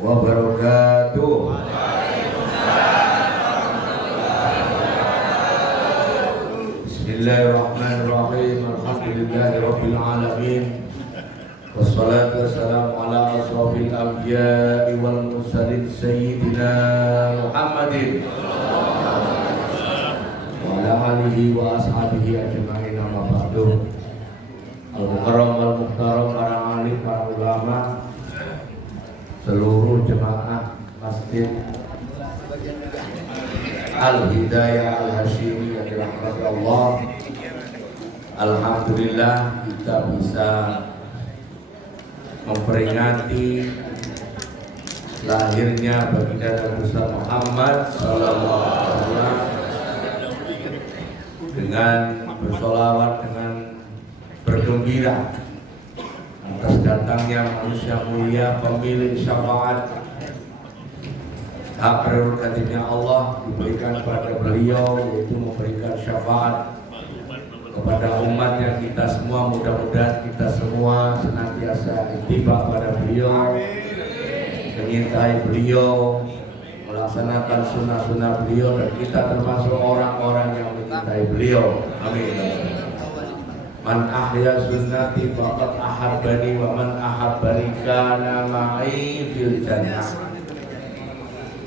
wabarakatuh. Bismillahirrahmanirrahim. Alhamdulillahirabbil alamin. Wassalatu wassalamu ala asrofil anbiya'i wal mursalin sayyidina Muhammadin wa ala alihi wa ashabihi ajma'in, amma ba'du. Al-mukarram wal-muhtaram, para alim, para ulama, seluruh jemaah Masjid Al-Hidayah Al-Hashimi yang dirahmati Allah. Alhamdulillah kita bisa memperingati lahirnya baginda Nabi Muhammad sallallahu alaihi wasallam dengan bersolawat, dengan bergembira atas datangnya manusia mulia, pemilik syafaat. Hak prerogatifnya Allah diberikan kepada beliau, yaitu memberikan syafaat kepada umatnya. Kita semua, mudah-mudahan kita semua senantiasa ittiba pada beliau, menyintai beliau, melaksanakan sunnah-sunnah beliau, dan kita termasuk orang-orang yang mencintai beliau. Amin. Man ahya sunnati faqad ahabbani wa man ahabbani kana ma'i fil jannah.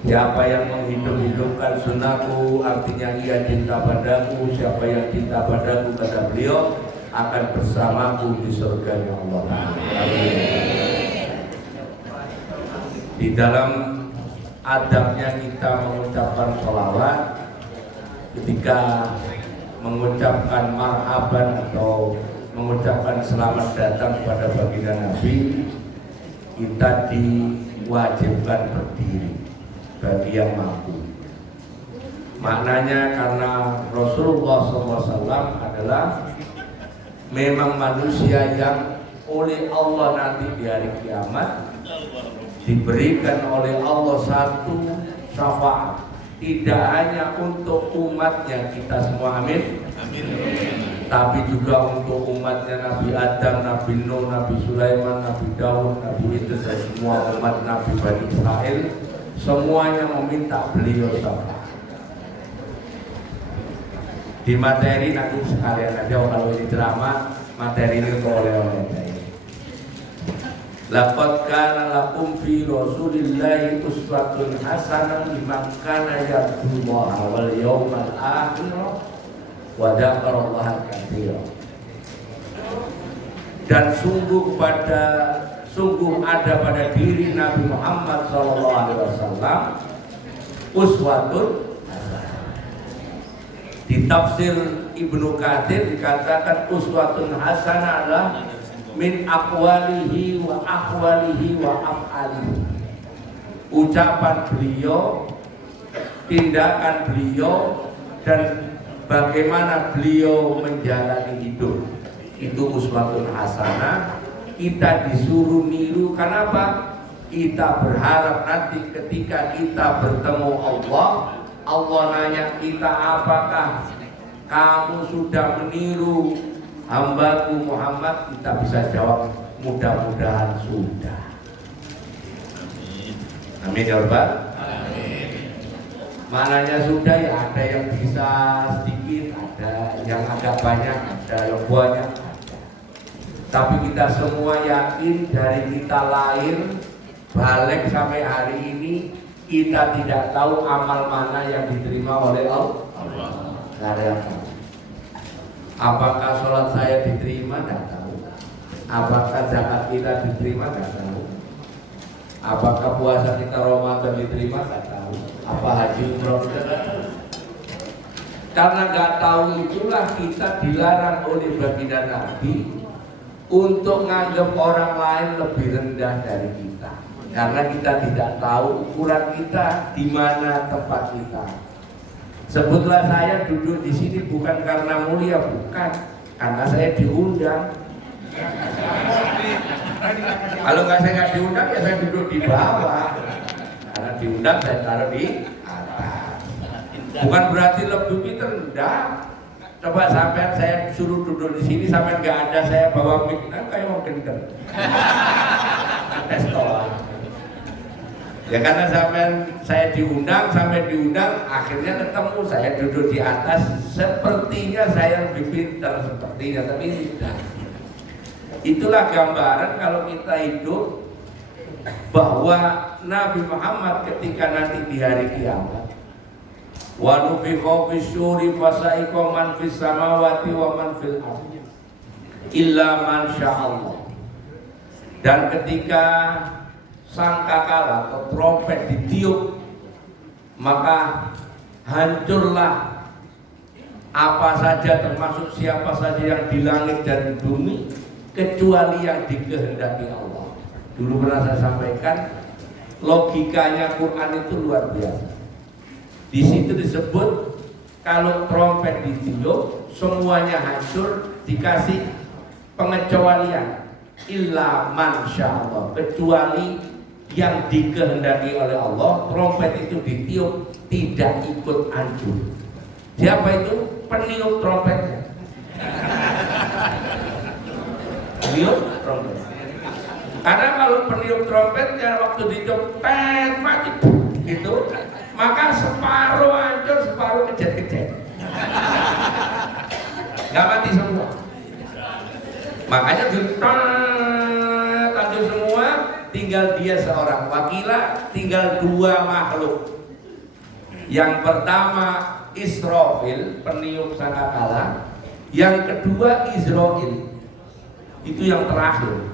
Siapa yang menghidup-hidupkan sunnahku, artinya ia cinta padaku. Siapa yang cinta padaku, kata beliau, akan bersamaku di surganya Allah. Amin. Di dalam adabnya kita mengucapkan sholawat, ketika mengucapkan marhaban atau mengucapkan selamat datang kepada baginda Nabi, kita diwajibkan berdiri bagi yang mampu. Maknanya karena Rasulullah SAW adalah memang manusia yang oleh Allah nanti di hari kiamat diberikan oleh Allah satu syafaat, tidak hanya untuk umatnya kita semua, amin, amin, tapi juga untuk umatnya Nabi Adam, Nabi Nuh, Nabi Sulaiman, Nabi Daud, Nabi Idris, dan semua umat Nabi Bani Israel, semuanya meminta beliau syafaat. Di materi nanti sekalian aja, kalau ini drama, materi ini oleh-oleh. Laqad kana lakum fi Rasulillahi uswatun hasanah liman kana yarjullaha wal yawmal akhir wa dzakarallaha katsiran. Dan sungguh ada pada diri Nabi Muhammad SAW uswatun hasanah. Di tafsir Ibnu Katsir dikatakan uswatun hasanah adalah min aqwalihi wa ahwalihi wa af'alihi. Ucapan beliau, tindakan beliau, dan bagaimana beliau menjalani hidup, itu uswatun hasanah. Kita disuruh niru. Kenapa? Kita berharap nanti ketika kita bertemu Allah, Allah nanya kita, apakah kamu sudah meniru hambaku Muhammad? Kita bisa jawab, mudah-mudahan sudah. Amin ya Rabbal. Amin. Maknanya sudah ya, ada yang bisa sedikit, ada yang agak banyak, ada yang banyak. Tapi kita semua yakin dari kita lahir balik sampai hari ini, kita tidak tahu amal mana yang diterima oleh Allah. Tidak ada yang tahu. Apakah sholat saya diterima? Tidak tahu. Apakah zakat kita diterima? Tidak tahu. Apakah puasa kita Ramadan diterima? Tidak tahu. Apa haji umroh kita? Tidak tahu. Karena nggak tahu itulah kita dilarang oleh baginda Nabi untuk menganggap orang lain lebih rendah dari kita. Karena kita tidak tahu ukuran kita, di mana tempat kita. Sebutlah saya duduk di sini bukan karena mulia, bukan, karena saya diundang. Kalau saya nggak diundang, ya saya duduk di bawah. Karena diundang, saya taruh di atas. Bukan berarti lebih rendah. Coba sampai saya suruh duduk di sini, sampai nggak ada saya bawa mic, kayak mau gendeng. Tes tolak. Ya karena saya diundang, sampai diundang, akhirnya ketemu, saya duduk di atas, sepertinya saya lebih pintar sepertinya, tapi tidak. Itulah gambaran kalau kita hidup bahwa Nabi Muhammad ketika nanti di hari kiamat, wa nufikha fisyuri fasaiqa man fis samawati wa man fil ardi illa man sya'allah. Dan ketika sangkakala atau trompet ditiup, maka hancurlah apa saja, termasuk siapa saja yang di langit dan bumi, kecuali yang dikehendaki Allah. Dulu pernah saya sampaikan, logikanya Quran itu luar biasa. Di situ disebut kalau trompet ditiup semuanya hancur, dikasih pengecualian illa man sya'allah, kecuali yang dikehendaki oleh Allah. Trompet itu ditiup tidak ikut hancur. Siapa itu? Peniup trompetnya. Peniup trompet. Karena kalau peniup trompetnya waktu ditiup mati gitu, maka separuh hancur, separuh kejet-kejet. Gak mati semua. Makanya hancur semua, tinggal dia seorang. Wakila tinggal dua makhluk. Yang pertama Israfil, peniup sangkakala. Yang kedua Israil. Itu yang terakhir.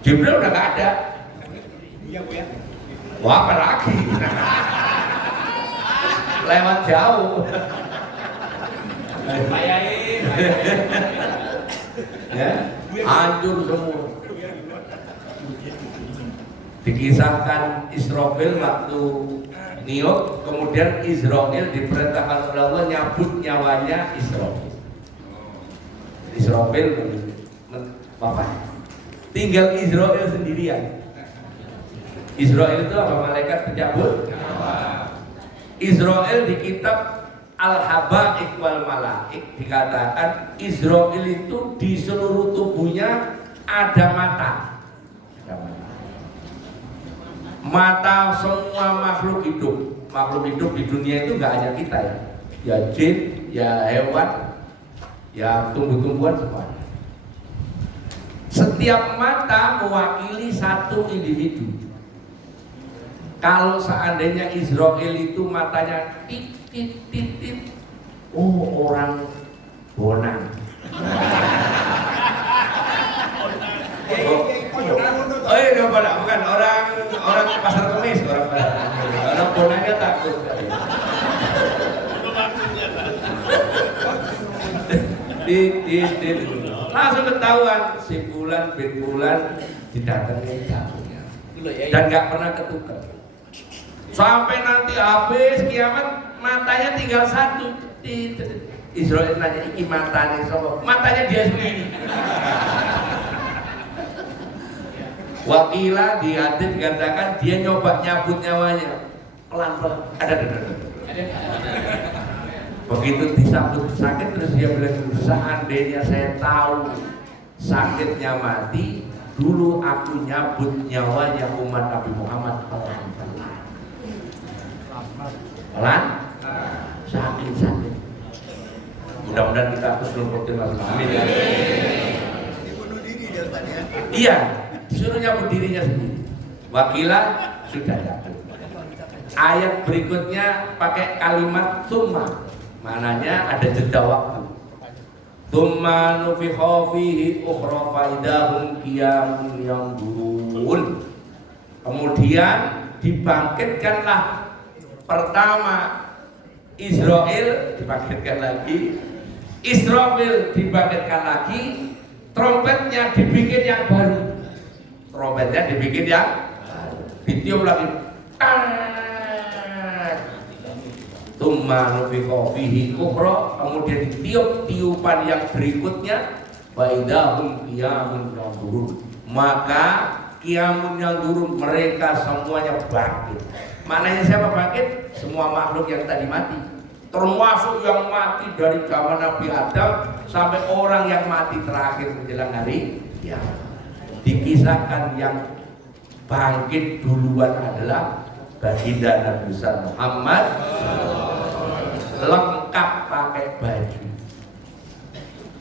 Jibril udah gak ada. Iya Bu ya. Wah, apa lagi? Lewat jauh. Ya, hancur semua. Dikisahkan Israfil waktu niup, kemudian Israil diperintahkan oleh Allah nyabut nyawanya Israfil. Israfil apa? Tinggal Israil sendirian. Israil itu apa? Malaikat pencabut nyawa. Israil di kitab Al-Habaik wal Malaik dikatakan Israil itu di seluruh tubuhnya ada mata. Mata semua makhluk hidup. Makhluk hidup di dunia itu nggak hanya kita ya. Ya jin, ya hewan, ya tumbuh-tumbuhan semua. Setiap mata mewakili satu individu. Kalau seandainya Israil itu matanya tit, oh orang Bonang. Oh iya, bukan orang pasar kemis, orang Bonangnya takut. Tit. Langsung ketahuan si Bulan bin Bulan didatengin jagonya dan nggak pernah ketukar sampai nanti habis kiamat matanya tinggal satu. Israil nanya iki matanya sopo? Matanya dia sendiri. Wakila di hadits dikatakan dia nyoba nyabut nyawanya pelan-pelan. Ada. Begitu disambut sakit terus dia bilang, seandainya saya tahu sakitnya mati, dulu aku nyabut nyawanya umat Nabi Muhammad pelan-pelan. Pelan? Sakit. Mudah-mudahan kita husnul khotimah. Amin. Dibunuh diri dia tadi ya? Iya, disuruh nyabut dirinya sendiri. Wakila sudah nyabut. Ayat berikutnya pakai kalimat summa. Maknanya ada jeda waktu. Tsumma nufikha fihi ukhra faidahum qiyamun yanzurun. Kemudian dibangkitkanlah pertama Israil, dibangkitkan lagi Israfil, dibangkitkan lagi, trompetnya dibikin yang baru. Trompetnya dibikin yang baru. Ditiup lagi. Tsumma nufikha fihi ukhra, kemudian ditiup tiupan yang berikutnya, faidahum qiyamun yanzurun. Maka qiyamun yanzurun, mereka semuanya bangkit. Maknanya siapa bangkit? Semua makhluk yang tadi mati, termasuk yang mati dari zaman Nabi Adam sampai orang yang mati terakhir menjelang hari kiamat. Dikisahkan yang bangkit duluan adalah baginda Nabi Muhammad, lengkap pakai baju.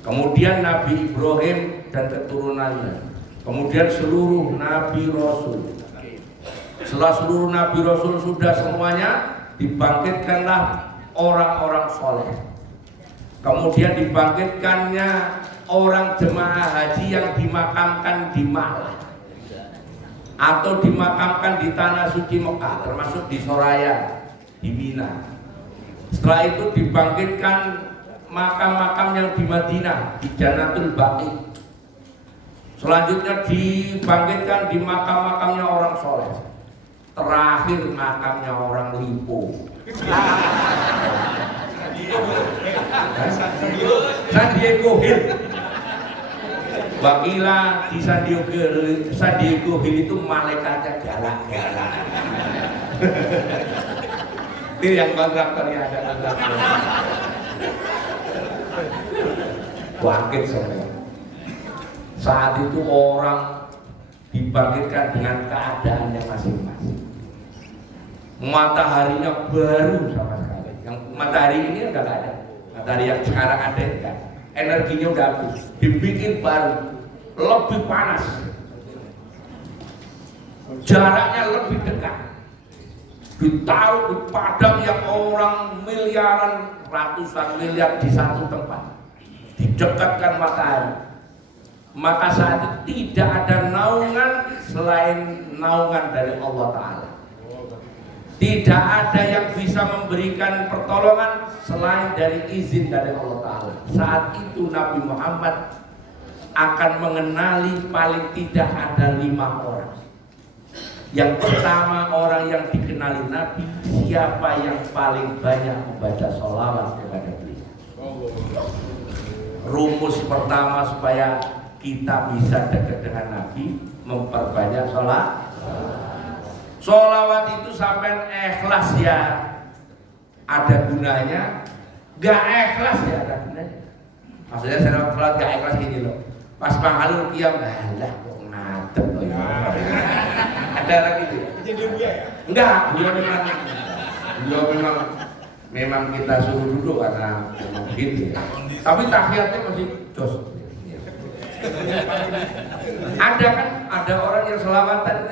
Kemudian Nabi Ibrahim dan keturunannya, kemudian seluruh Nabi Rasul. Setelah seluruh Nabi Rasul sudah semuanya, dibangkitkanlah orang-orang soleh. Kemudian dibangkitkannya orang jemaah haji yang dimakamkan di Makkah atau dimakamkan di tanah suci Mekah, termasuk di Soraya, di Mina. Setelah itu dibangkitkan makam-makam yang di Madinah, di Jannatul Baqi. Selanjutnya dibangkitkan di makam-makamnya orang soleh. Terakhir makamnya orang Lipo. San Diego Hill. Wakila di San Diego Hill itu malaikatnya galak-galak. Ini yang kontraktornya ada kontraktor. Bangkit semua. Saat itu orang dibangkitkan dengan keadaannya masing-masing. Mataharinya baru sama sekali. Yang matahari ini udah gak ada. Matahari yang sekarang ada enggak. Energinya udah habis. Dibikin baru, lebih panas. Jaraknya lebih dekat. Ditaruh di padang yang orang miliaran, ratusan miliar di satu tempat. Didekatkan matahari. Maka saat itu tidak ada naungan selain naungan dari Allah Ta'ala. Tidak ada yang bisa memberikan pertolongan selain dari izin dari Allah Ta'ala. Saat itu Nabi Muhammad akan mengenali paling tidak ada 5 orang. Yang pertama, orang yang dikenali Nabi, siapa yang paling banyak membaca sholawat kepada beliau. Rumus pertama supaya kita bisa dekat dengan Nabi, memperbanyak sholat. Sholawat itu sampai ikhlas ya ada gunanya, gak ikhlas ya ada gunanya. Maksudnya sholat gak ikhlas gini loh. Pas panghalul qiyam, lah kok ngadep loh ya. Ada orang gitu ya? Jadi dia ya? Enggak, beliau memang kita suruh duduk karena memang gitu ya. Tapi tahiyatnya masih jos. Ada kan, ada orang yang selawatan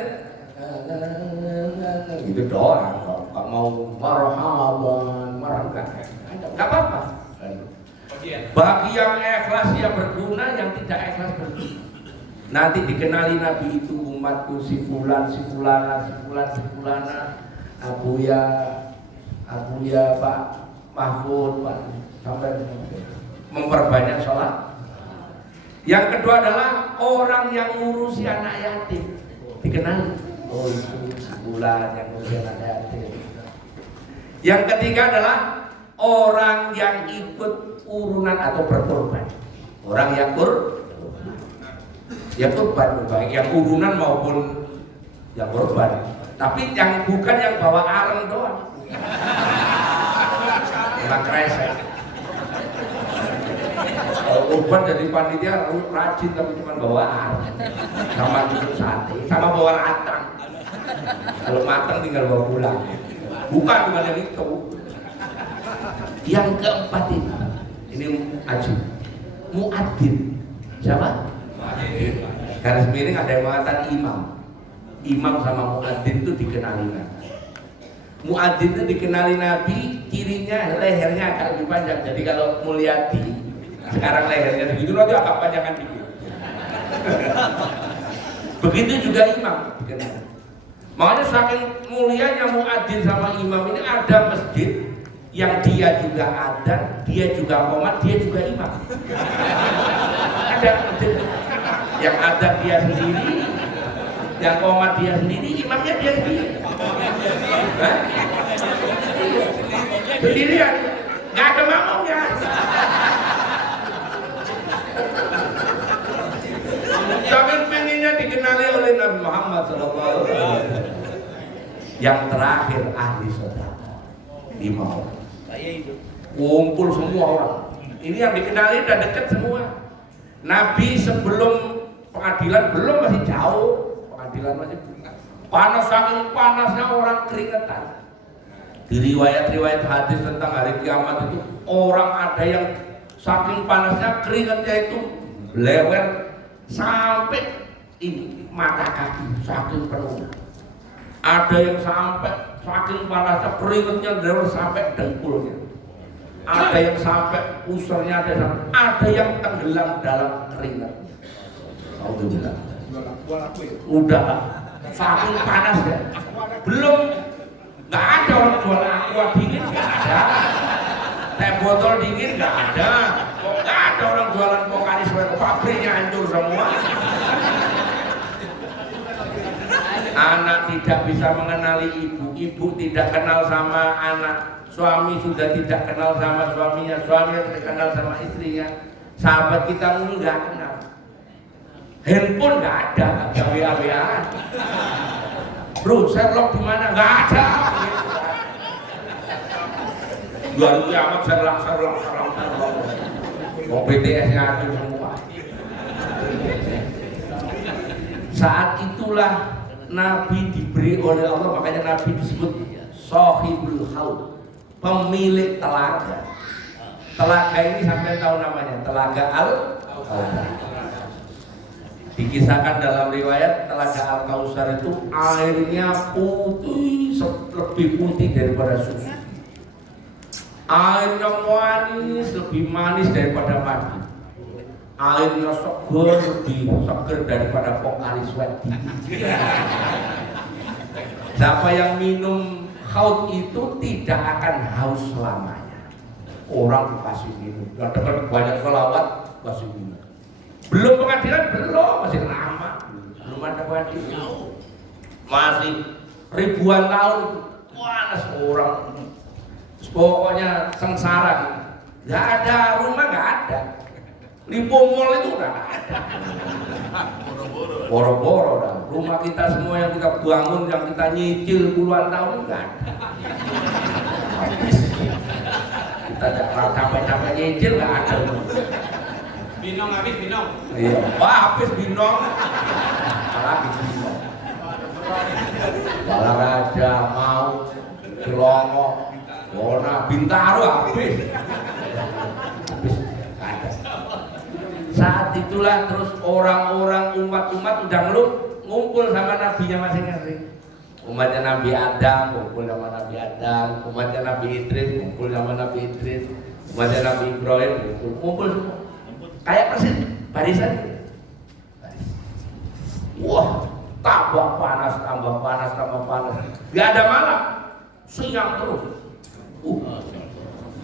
gitu doang, nggak mau marhaban, enggak apa-apa. Bagi yang ikhlas ya berguna, yang tidak ikhlas berguna. Nanti dikenali Nabi itu umatku si fulan, si fulana, si fulan, si fulana, Abu ya Pak Mahfud, Pak, sampai memperbanyak sholat. Yang kedua adalah orang yang ngurusi anak yatim, dikenali. Oh itu si fulan yang ngurusi anak yatim. Yang ketiga adalah orang yang ikut urunan atau berkorban. Orang yang ya korban, baik yang urunan maupun yang korban. Tapi yang bukan yang bawa areng doang. Memang kresek. Korban jadi panitia rajin tapi cuma bawa areng. Sama tusuk sate, sama bawa ratang. Kalau matang tinggal bawa pulang. Bukan yang itu. Yang keempat ini Aji muadzin. Siapa? Garis miring ada yang mengatakan imam sama muadzin itu dikenali Nabi. Muadzin itu dikenali Nabi, cirinya lehernya agak lebih panjang. Jadi kalau Mulyadi sekarang lehernya segitu, nanti agak panjangan dikit. Begitu juga imam dikenali. Makanya saking mulianya muadzin sama imam ini, ada masjid yang dia juga adzan, dia juga qomat, dia juga imam. Ada masjid yang adzan dia sendiri, yang qomat dia sendiri, imamnya dia sendiri. Sendirian, nggak ada makmumnya. Saking pengennya dikenali oleh Nabi Muhammad SAW. Yang terakhir ahli sedekah, 5 orang. Kumpul semua orang. Ini yang dikenali udah dekat semua. Nabi sebelum pengadilan belum, masih jauh. Pengadilan masih Panas, saking panasnya orang keringetan. Di riwayat-riwayat hadis tentang hari kiamat itu orang ada yang saking panasnya keringetnya itu lewer sampai ini mata kaki saking penuh. Ada yang sampai saking panasnya keringetnya lewer sampai dengkulnya. Ada yang sampai usernya, ada yang tenggelam dalam keringetnya. Alhamdulillah. Udah saking panas ya. Belum. Nggak ada orang jual aqua dingin, nggak ada. Teh botol dingin, nggak ada. Kok nggak ada orang jualan Pocari Sweat, pabriknya hancur semua. Anak tidak bisa mengenali ibu, ibu tidak kenal sama anak, suami sudah tidak kenal sama suaminya, suami tidak kenal sama istrinya. Sahabat kita dulu nggak kenal. Handphone nggak ada, nggak WA-WA. Bro, Sherlock di mana? Nggak ada. Luar kiamat Sherlock. Mau BTS-nya hancur semua. Saat itulah Nabi diberi oleh Allah, makanya Nabi disebut Shahibul Haud, pemilik telaga. Telaga ini sampai tahu namanya, Telaga Al-Kautsar. Dikisahkan dalam riwayat Telaga Al-Kautsar itu airnya putih, lebih putih daripada susu. Airnya manis, lebih manis daripada madu. Airnya seger, lebih seger daripada Pocari Sweat. Siapa yang minum haud itu tidak akan haus selamanya. Orang kasih minum, yang dengar banyak sholawat kasih minum. Belum pengadilan, belum, masih lama, belum ada pengadilan, masih ribuan tahun itu panas orang, pokoknya sengsara, nggak ada rumah, nggak ada, Lipo Mall itu udah nggak ada, boro-boro dah, rumah kita semua yang kita bangun, yang kita nyicil puluhan tahun nggak ada, kita capek-capek nyicil nggak ada. Binong habis binong. Iya, habis binong. Habis binong. Balaraja mau Selongo, Wona, Bintaro habis. Habis ada. Saat itulah terus orang-orang umat-umat udah ngumpul sama nabinya masing-masing. Umatnya Nabi Adam ngumpul sama Nabi Adam, umatnya Nabi Idris ngumpul sama Nabi Idris, umatnya Nabi Ibrahim ngumpul semua. Kayak persis barisan. Wah, tambah panas. Gak ada malam, siang terus.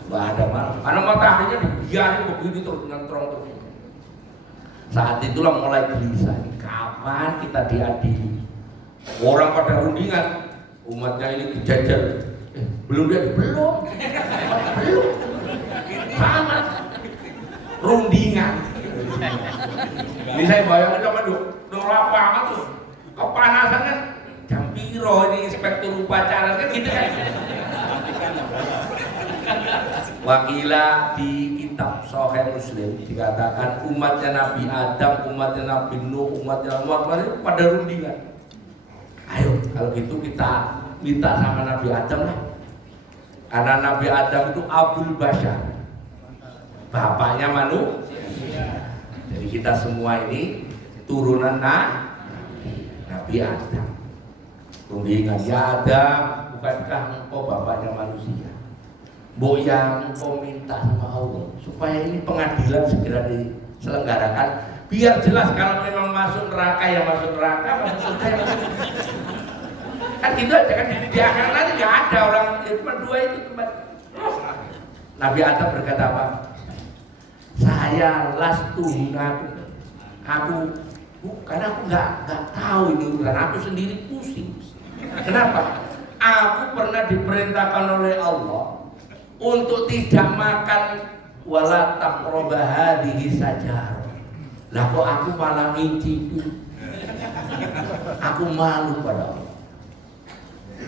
Gak ada malam. Karena mataharinya dibiarin begitu terus dengan terang terus. Saat itulah mulai gelisah. Kapan kita diadili? Orang pada rundingan, umatnya ini kejajar. Belum. Sama. Rundingan. Ini saya bayangin sama dong lapangan tuh kepanasan kan jam piro ini inspektur upacara kan gitu kan. Wakila di kitab Sahih Muslim dikatakan umatnya Nabi Adam, umatnya Nabi Nuh, umatnya Muhammad pada rundingan. Ayo kalau gitu kita minta sama Nabi Adam lah. Karena Nabi Adam itu Abul Bashar, bapaknya manusia. Jadi kita semua ini turunan Nabi Adam. Rundingan, ya Adam, bukankah engkau bapaknya manusia? Mbok yang engkau minta sama Allah supaya ini pengadilan segera diselenggarakan, biar jelas kalau memang masuk neraka ya masuk neraka, masuk surga ya masuk. Kan gitu aja kan, di akhirat nanti nggak ada orang, cuma dua itu kembali. Nabi Adam berkata apa? Saya aku karena aku nggak tahu ini urusan, aku sendiri pusing. Kenapa? Aku pernah diperintahkan oleh Allah untuk tidak makan wala taqrabu hadhihi sajar. Lah kok aku malah ngicipi? Aku malu pada Allah.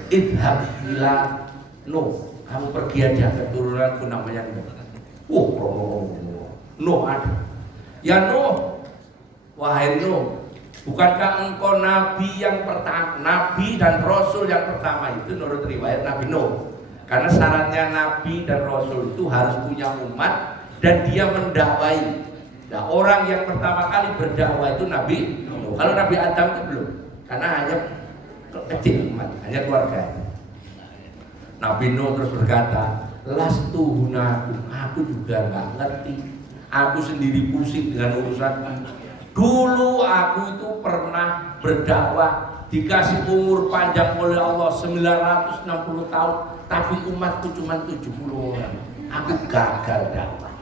Idhab ila Nuh, kamu pergi aja ke turunanku namanya Nuh. Nuh ada. Ya Nuh, wahai Nuh, Bukankah engkau nabi yang pertama, nabi dan rasul yang pertama itu menurut riwayat Nabi Nuh. Karena syaratnya nabi dan rasul itu harus punya umat dan dia mendakwai. Nah, orang yang pertama kali berdakwah itu Nabi Nuh. Kalau Nabi Adam itu belum, karena hanya kecil umat, hanya keluarga. Nabi Nuh terus berkata, lastu hunakum, aku juga nggak ngerti, aku sendiri pusing dengan urusan. Dulu aku itu pernah berdakwah, dikasih umur panjang oleh Allah 960 tahun, tapi umatku cuma 70 orang. Aku gagal dakwah.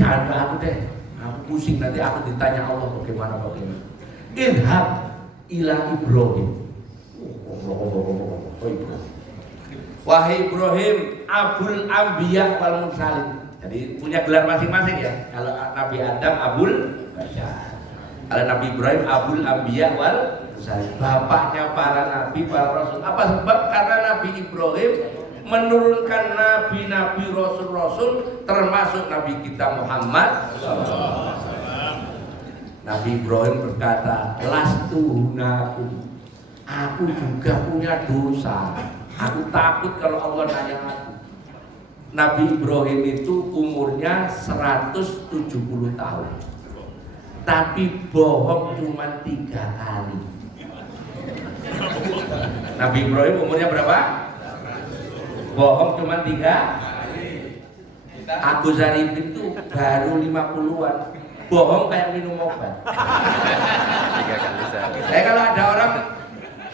Jangan ke aku deh, aku pusing, nanti aku ditanya Allah bagaimana. Idhab ila Ibrahim. Wahai Ibrahim, Abul Anbiya wal Mursalin. Jadi punya gelar masing-masing ya. Kalau Nabi Adam Abul Bashar, kalau Nabi Ibrahim Abul Anbiya wal Mursalin, bapaknya para nabi, para rasul. Apa sebab? Karena Nabi Ibrahim menurunkan nabi-nabi, rasul-rasul, termasuk Nabi kita Muhammad SAW. Nabi Ibrahim berkata, lastu hunakum, aku juga punya dosa. Aku takut kalau Allah nanya aku. Nabi Ibrahim itu umurnya 170 tahun, tapi bohong cuma 3 kali. Nabi Ibrahim umurnya berapa? Bohong cuma 3 kali. Agus Haripin itu baru 50-an. Bohong kayak minum obat. 3 kali sehari. Saya kalau ada orang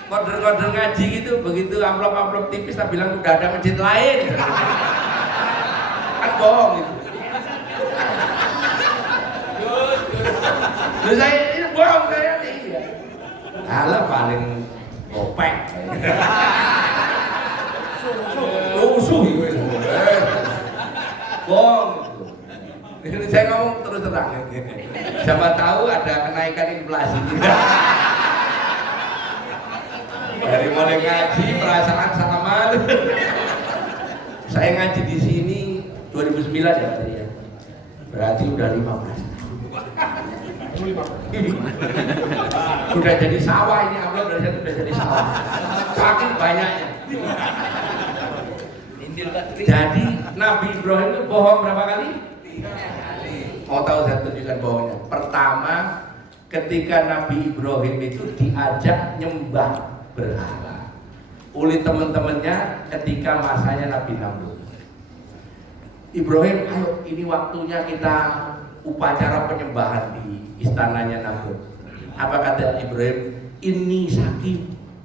order ngaji gitu, begitu amplop tipis tak bilang udah ada masjid lain. Kan bohong gitu. Terus saya ini bohong saya nih. Alah paling opek. Rusuh gitu. Bohong. Ini saya ngomong terus terang. Siapa tahu ada kenaikan inflasi. Dari mulai ngaji perasaan sama. Saya ngaji di sini 2009 ya tadi ya. Berarti udah 15 tahun. Sudah jadi sawah ini, amplop dari satu sudah jadi sawah. Saking banyaknya. Jadi Nabi Ibrahim itu bohong berapa kali? 3 kali. Mau tahu saya tunjukkan bohongnya. Pertama, ketika Nabi Ibrahim itu diajak nyembah berhala oleh teman-temannya ketika masanya Nabi Namrud. Ibrahim, ayo ini waktunya kita upacara penyembahan di istananya Namrud. Apa kata Ibrahim? Ini sakit,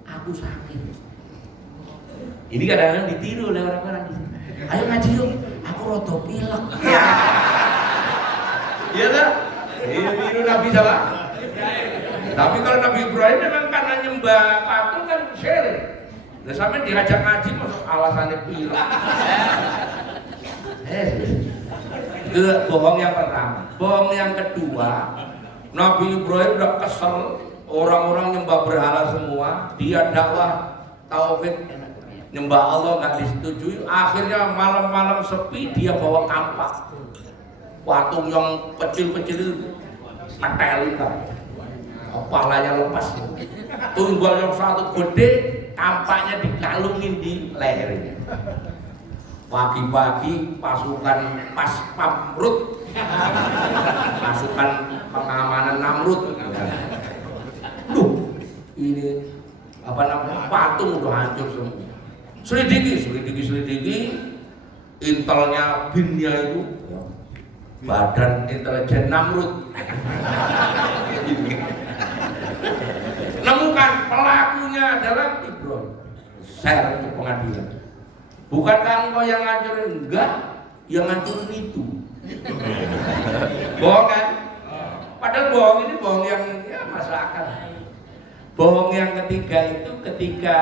aku sakit. Ini kadang-kadang ditiru oleh orang-orang di sini. Ayo ngaji yuk, aku roto pilek. Iya kan? Ini tiru Nabi siapa? Tapi kalau Nabi Ibrahim memang karena nyembah patung kan syirik. Nah, sampai diajak ngaji masuk alasannya pilek. Itu bohong yang pertama. Bohong yang kedua, Nabi Ibrahim udah kesel, orang-orang nyembah berhala semua, dia dakwah tauhid, nyembah Allah nggak disetujui. Akhirnya malam-malam sepi dia bawa kampak, patung yang kecil-kecil, metalika, kepalanya lepas, tunggal yang satu gede, kampaknya dikalungin di lehernya. Pagi-pagi pasukan pas Pamrud, pasukan pengamanan Namrud. Duh, ini apa namanya, patung udah hancur semua. Selidiki, intelnya binnya itu Badan Intelijen Namrud. Nemukan pelakunya adalah Ibrahim. Share ke pengadilan. Bukankah engkau yang ngancurin? Enggak, yang ngancurin itu. Bohong kan? Padahal bohong ini bohong yang ya masuk akal. Bohong yang ketiga itu ketika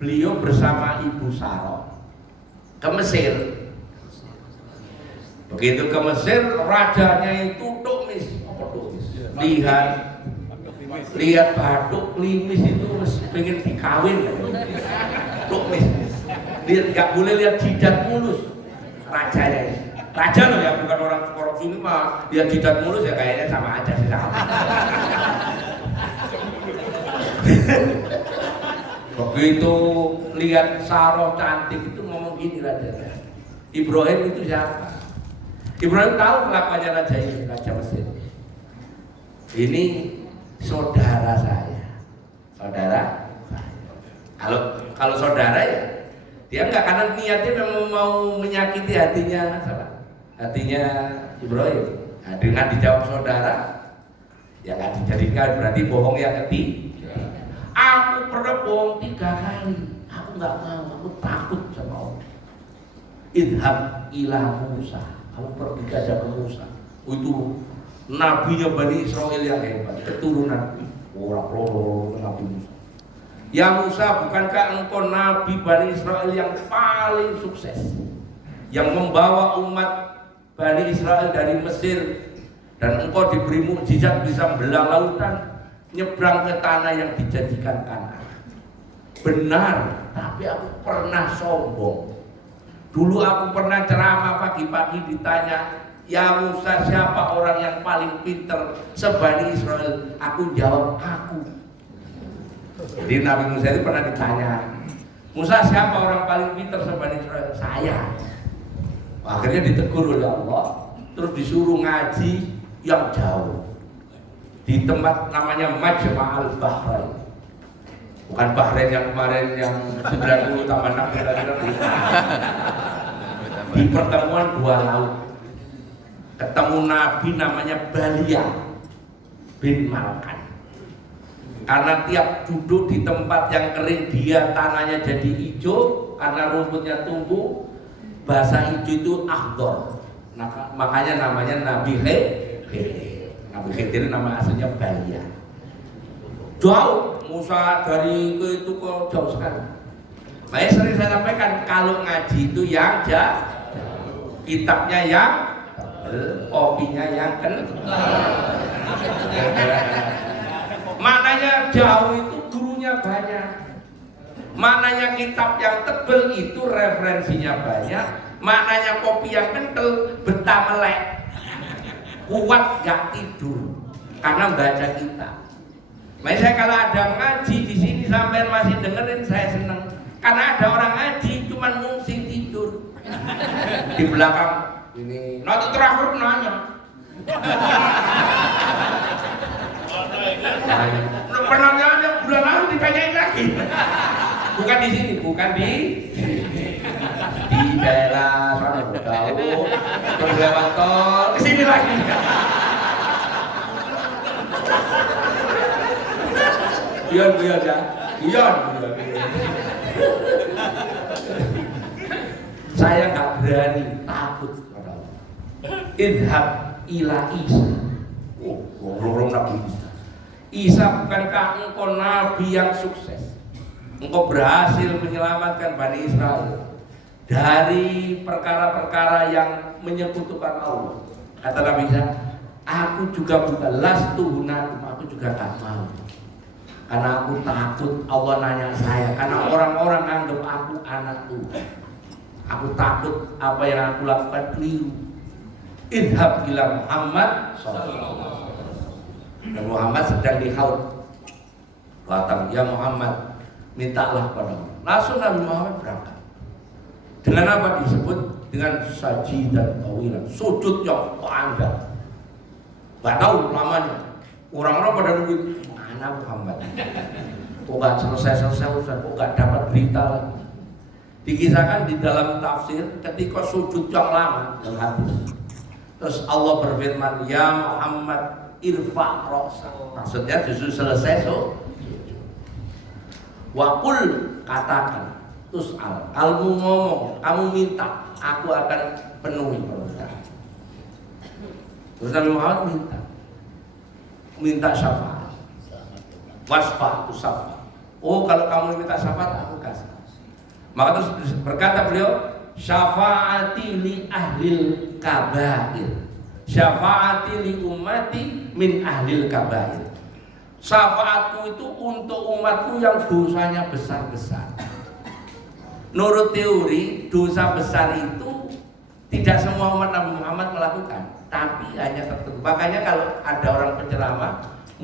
beliau bersama Ibu Sarah ke Mesir. Begitu ke Mesir, rajanya itu tukmis. Lihat batuk klimis itu pengen dikawin. Tukmis. Lihat nggak boleh lihat jidat mulus rajanya ini. Raja loh ya, bukan orang korupsi ini mah lihat jidat mulus ya kayaknya sama aja sih. Begitu lihat Sarah cantik itu ngomong gini raja. Ibrahim itu siapa? Ibrahim tahu kelakuannya raja ini, raja Mesir. Ini saudara saya. Saudara saya. Kalau saudara ya dia enggak, karena niatnya memang mau menyakiti hatinya siapa? Hatinya Ibrahim. Nah, dengan dijawab saudara ya kan dijadikan berarti bohong yang ketiga. Aku pernah bohong 3 kali. Aku nggak mau, aku takut sama Allah. Idhab ila Musa. Kamu pergi saja ke Musa. Itu nabinya Bani Israel yang hebat, keturunan orang Nabi Musa. Ya Musa, bukankah engkau Nabi Bani Israel yang paling sukses, yang membawa umat Bani Israel dari Mesir, dan engkau diberi mukjizat bisa belah lautan, nyebrang ke tanah yang dijanjikan Kanaan. Benar, tapi aku pernah sombong. Dulu aku pernah ceramah pagi-pagi ditanya, ya Musa, siapa orang yang paling pinter se-Bani Israel? Aku jawab, aku. Jadi Nabi Musa itu pernah ditanya, Musa, siapa orang paling pinter se-Bani Israel? Saya. Akhirnya ditegur oleh Allah, terus disuruh ngaji yang jauh di tempat namanya Majma'al Bahrain. Bukan Bahrain yang kemarin yang 90 tambah 6 kira-kira. Di pertemuan 2 laut ketemu Nabi namanya Balia bin Malkan. Karena tiap duduk di tempat yang kering dia tanahnya jadi hijau karena rumputnya tumbuh. Bahasa hijau itu akhdor. Nah, makanya namanya Nabi Khidir. Nabi Khidir nama aslinya Balia. Jauh Musa dari ke itu kok jauh sekali. Makanya sering saya sampaikan kalau ngaji itu yang jauh, kitabnya yang kopinya yang maknanya jauh itu gurunya banyak. Maknanya kitab yang tebel itu referensinya banyak. Maknanya kopi yang kental betah melek. Kuat gak tidur karena baca kitab. Makanya saya kalau ada ngaji di sini sampai masih dengerin saya seneng. Karena ada orang ngaji cuman ngungsi tidur. Di belakang ini nanti terakhir nanya. Penanyaannya bulan lalu ditanyain lagi. Bukan di sini, bukan di daerah sana tahu. Terus lewat tol ke sini lagi. Biar ya. Biar. Saya nggak berani, takut pada Allah. Idhab ila Isa. Lorong Nabi Isa. Isa, bukankah engkau Nabi yang sukses? Engkau berhasil menyelamatkan Bani Israel dari perkara-perkara yang menyekutukan Allah. Kata Nabi Isa, aku juga bukan lastuhunakum, aku juga tak mau. Karena aku takut Allah nanya saya. Karena orang-orang anggap aku anak Tuhan. Aku takut apa yang aku lakukan keliru. Idhab ila Muhammad sallallahu alaihi wasallam. Dan Muhammad sedang di haud. Datang, ya Muhammad, mintalah padamu. Langsung Nabi Muhammad berangkat. Dengan apa disebut? Dengan sajidan tawilan, sujud yang panjang. Gak tahu lamanya. Orang-orang pada nunggu, mana Muhammad? Kok gak selesai-selesai Ustaz? Kok gak dapat berita lagi? Dikisahkan di dalam tafsir ketika sujud yang lama yang habis. Terus Allah berfirman, ya Muhammad irfa' ra'sa. Maksudnya justru selesai sujud. Wa qul, katakan, tus'al, kamu ngomong, kamu minta, aku akan penuhi permintaan. Terus Nabi Muhammad minta syafaat. Wasfa tu syafaat. Oh, kalau kamu minta syafaat, aku kasih. Maka terus berkata beliau, syafaati li ahlil kabair, syafaati li ummati min ahlil kabair. Syafaatku itu untuk umatku yang dosanya besar-besar. Menurut teori, dosa besar itu tidak semua umat Nabi Muhammad melakukan, tapi hanya tertentu. Makanya kalau ada orang penceramah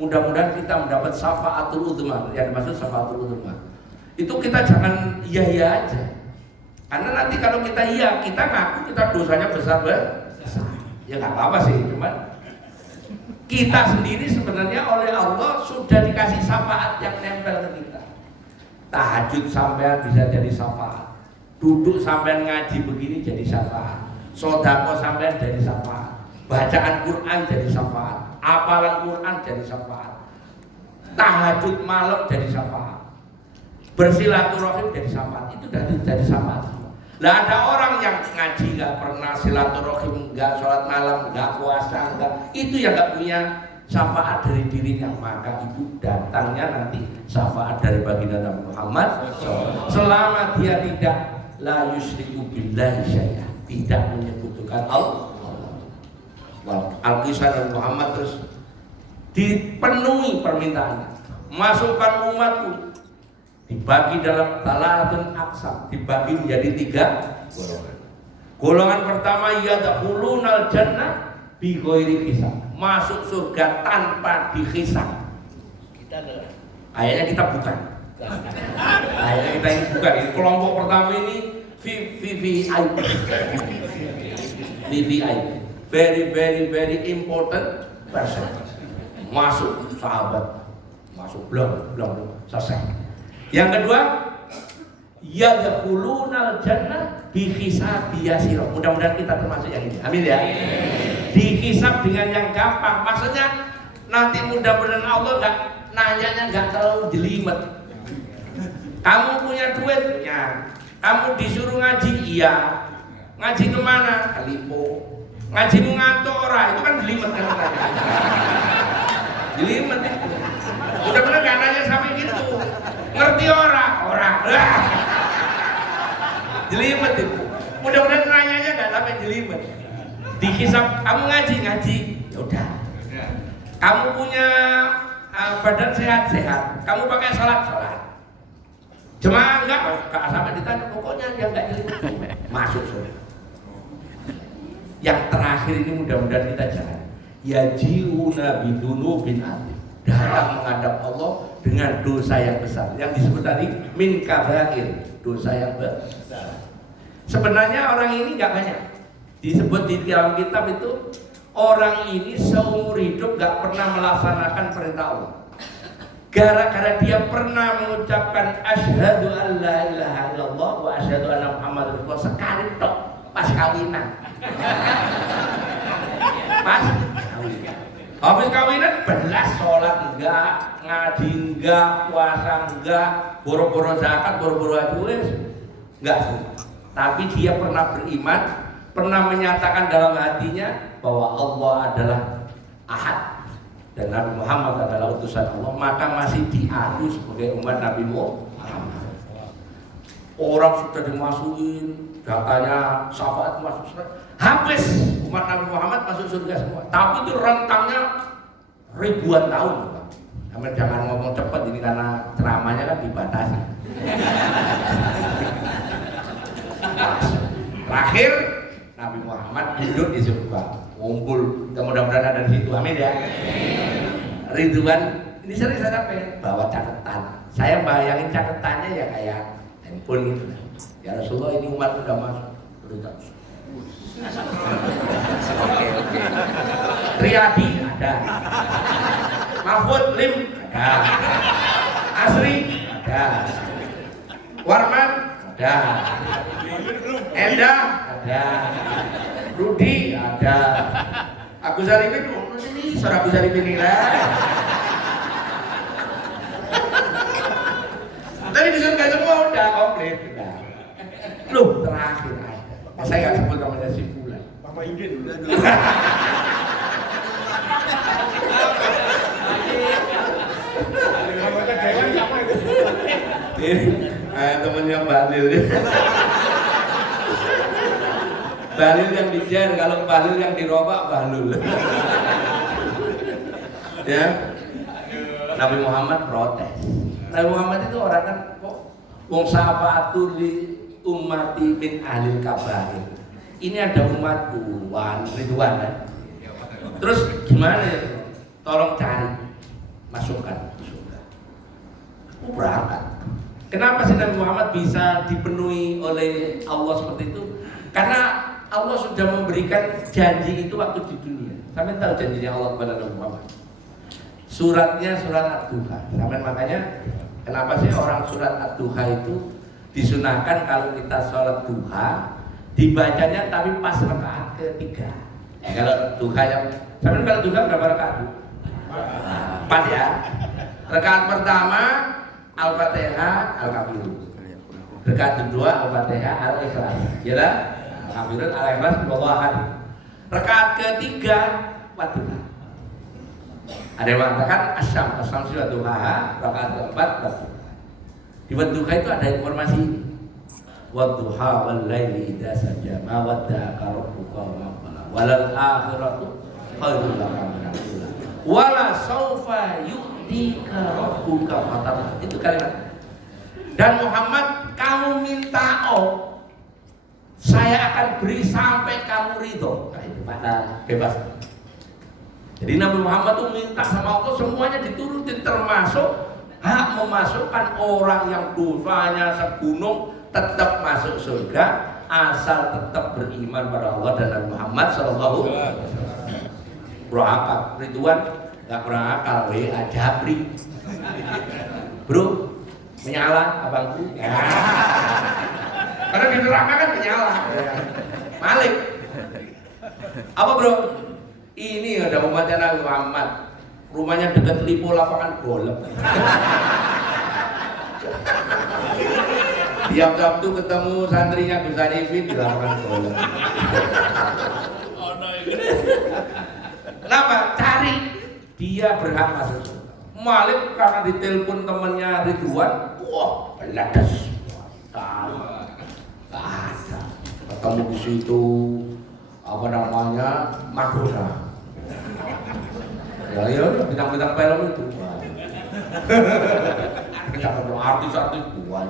Mudah-mudahan kita mendapat syafaatul udzma. Yang dimaksud syafaatul udzma itu kita jangan iya aja. Karena nanti kalau kita iya, kita ngaku kita dosanya besar. Ya nggak apa-apa sih, cuman kita sendiri sebenarnya oleh Allah sudah dikasih syafaat yang nempel ke kita. Tahajud sampean bisa jadi syafaat, duduk sampean ngaji begini jadi syafaat, sedekah sampean jadi syafaat, bacaan Quran jadi syafaat, hafalan Quran jadi syafaat, tahajud malam jadi syafaat, bersilaturahim jadi syafaat. Itu jadi syafaat. Lah ada orang yang ngaji nggak pernah, silaturahim nggak, sholat malam nggak, puasa nggak, itu yang nggak punya syafaat dari dirinya. Maka itu datangnya nanti syafaat dari baginda Nabi Muhammad. Selama dia tidak la yusyriku billahi syai'an, tidak menyekutukan Allah. Al-Qisah Nabi Muhammad terus dipenuhi permintaannya, masukkan umatku, dibagi dalam talatun aksam, dibagi menjadi 3 golongan. Golongan pertama yadkhulunal jannah bi ghairi hisab, masuk surga tanpa dihisab. Kita adalah Kayaknya kita bukan. Kayaknya kita ini bukan. Ini kelompok pertama ini VVIP. Very important person. Masuk sahabat, masuk belum selesai. Yang kedua, yadkhulunal jannah bi hisabi yasir. Mudah-mudahan kita termasuk yang ini. Amin ya. Dihisab dengan yang gampang. Maksudnya nanti mudah-mudahan Allah nanyanya nggak terlalu jelimet. Kamu punya duit? Punya. Kamu disuruh ngaji? Iya. Ngaji kemana? Kalipo. Ngajimu ngantuk ora? Itu kan jelimet kan? Jelimet itu. Mudah-mudahan nggak nanya sampai gitu. Ngerti orang. Jelimet itu. Mudah-mudahan nanyanya nggak sampai jelimet. Dihisab, kamu ngaji, ya udah. Kamu punya badan sehat, kamu pakai sholat. Cuma enggak sampai ditanya, pokoknya dia nggak jelimet. Masuk sudah. Yang terakhir ini mudah-mudahan kita jangan. Yaji'una bidunubin atim, datang menghadap Allah dengan dosa yang besar yang disebut tadi min kabair, dosa yang besar. Sebenarnya orang ini nggak banyak disebut di dalam kitab itu. Orang ini seumur hidup nggak pernah melaksanakan perintah Allah. Gara-gara dia pernah mengucapkan asyhadu an la ilaha illallah wa asyhadu anna muhammadar rasulullah sekali tok pas kawinan. Habis kawinan belas, sholat enggak, ngaji enggak, puasa enggak, boro-boro zakat, boro-boro haji enggak sih. Tapi dia pernah beriman, pernah menyatakan dalam hatinya bahwa Allah adalah Ahad dan Nabi Muhammad adalah utusan Allah, maka masih diadu sebagai umat Nabi Muhammad. Orang sudah dimasukin, datanya syafaat masuk surga, habis umat Nabi Muhammad masuk surga semua. Tapi itu rentangnya ribuan tahun. Jangan ngomong cepat ini karena ceramahnya kan dibatasi. Terakhir Nabi Muhammad duduk di surga, ngumpul. Mudah-mudahan ada di situ, amin ya. Ridwan, ini sering saya sampai bawa catatan. Saya bayangin catatannya ya kayak handphone gitu. Ya Rasulullah, ini umat sudah masuk. Oke. Riyadi ada, Mahfud Lim ada, Asri ada, Warman ada, Enda ada, Rudi ada, Agus Arifin, ini suara Agus Arifin ini lah. Tadi disuruh semua udah komplit. Loh terakhir ada. Saya nggak sebut namanya si Fulan. Mama Indin udah dulu. Temennya Balil. Balil yang dijer, kalau Balil yang dirobak Balul. Ya. Nabi Muhammad protes. Nabi Muhammad itu orang kan kok wong syafaatu li ummati min ahlil kabair. Ini ada umatku, Ridwan kan. Terus gimana ya? Tolong cari. masukkan surga. Berangkat. Kenapa sih Nabi Muhammad bisa dipenuhi oleh Allah seperti itu? Karena Allah sudah memberikan janji itu waktu di dunia. Sampai tahu janjinya Allah kepada Nabi Muhammad. Suratnya surat Ad-Duha. Sampai makanya kenapa sih orang surat Ad-Duha itu disunahkan kalau kita sholat duha dibacanya tapi pas rakaat ketiga. Kalau duha yang sampai kalau duha berapa rakaat? Empat ya. Rakaat pertama Al-Fatihah, Al-Kafirun. Rakaat kedua Al-Fatihah, Al-Ikhlas. Ya lah? Al-Kafirun, Al-Ikhlas, wallahu ahad. Rakaat ketiga Wadduha. Ada yang mengatakan Asyam surat duha. Rakaat keempat Wadduha. Di Wadduha itu ada informasi ini. Wadduha wal laili idza saja ma wadda'aka rabbuka wa ma qala. Walal akhiratu khairul laka minal ula. Wala saufa yu'tika rabbuka fatarda. Itu kalimat. Dan Muhammad, kamu minta saya akan beri sampai kamu ridho. Nah, itu makna bebas. Jadi Nabi Muhammad tuh minta sama Allah semuanya diturutin, termasuk hak memasukkan orang yang dosanya segunung tetap masuk surga asal tetap beriman pada Allah dan Nabi Muhammad sallallahu alaihi wasallam. Berangkat Ridwan nggak pernah akal, Jabri. Bro, menyala abangku. Ya. Karena di neraka kan menyala. Malik. Apa bro? Ini ada umatnya Nabi Muhammad. Rumahnya dekat Lipo lapangan golf. Tiap Sabtu ketemu santrinya Gus Arifin di lapangan golf. Kenapa? Cari dia berhak masuk. Malik karena ditelepon temannya Ridwan, wah peladas. Ada. Ketemu di situ apa namanya Madura. Ya bintang-bintang film itu. Ketemu artis-artis buan.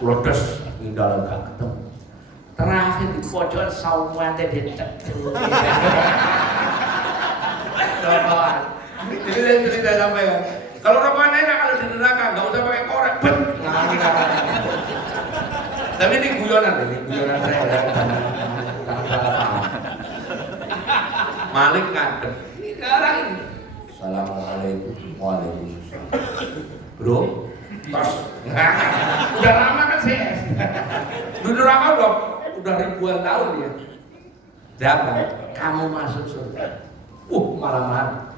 Lodos ninggal gak ketemu. Terakhir di pojok saumate dicecuk. Jadi saya cerita sampai kan. Kalau rokokan enak kalau di neraka nggak usah pakai korek. Nah, ini kan. Tapi ini guyonan saya. Malik ngadep. Ini sekarang ini. Assalamualaikum, waalaikumsalam. Bro, terus. Udah lama kan CS. Di neraka udah ribuan tahun dia. Dapat kamu masuk surga. Malam-malam.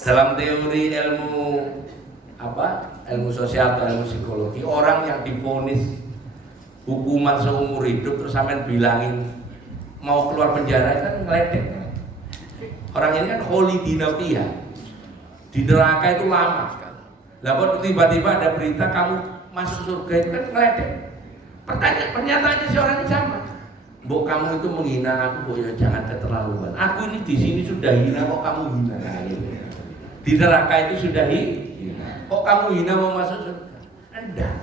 Dalam teori ilmu sosial atau ilmu psikologi, orang yang divonis hukuman seumur hidup terus sampai bilangin mau keluar penjara kan ngeledek. Orang ini kan holy dinafia. Di neraka itu lama. Lalu tiba-tiba ada berita kamu masuk surga itu kan ngeledek. Pernyataannya si orang ini sama. Mbok kamu itu menghina aku, Mbok ya jangan keterlaluan. Aku ini di sini sudah hina kok kamu hina. Nah, gitu. Di neraka itu sudah hina. Kok kamu hina mau masuk surga? Enggak.